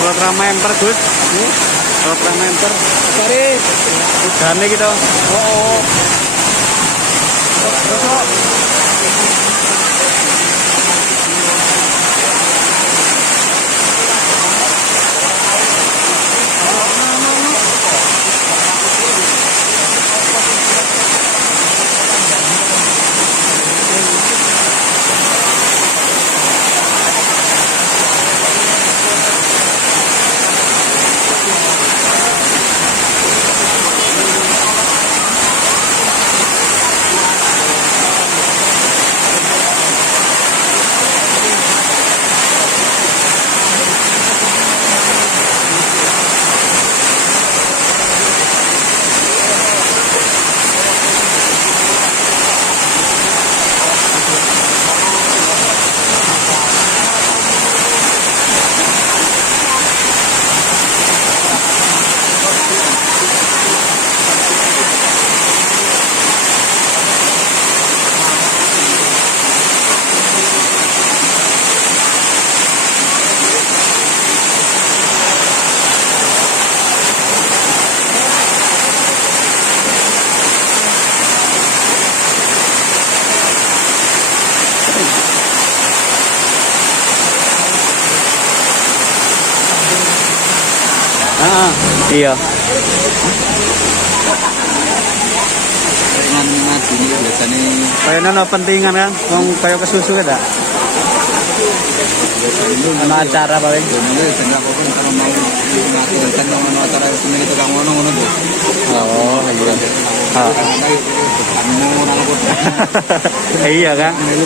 Program member Gus, program member. Cari udah nih gitu. Oh. Iya. Dengan mati ini biasanya. Kayak nana pentingan kan, mau kayak kesusu kan tak? Ada acara paling. Biasanya aku kan kalau mau mati dan mau acara sendiri itu kamu ngono tuh. Oh iya. Kamu nang Iya kan? Ini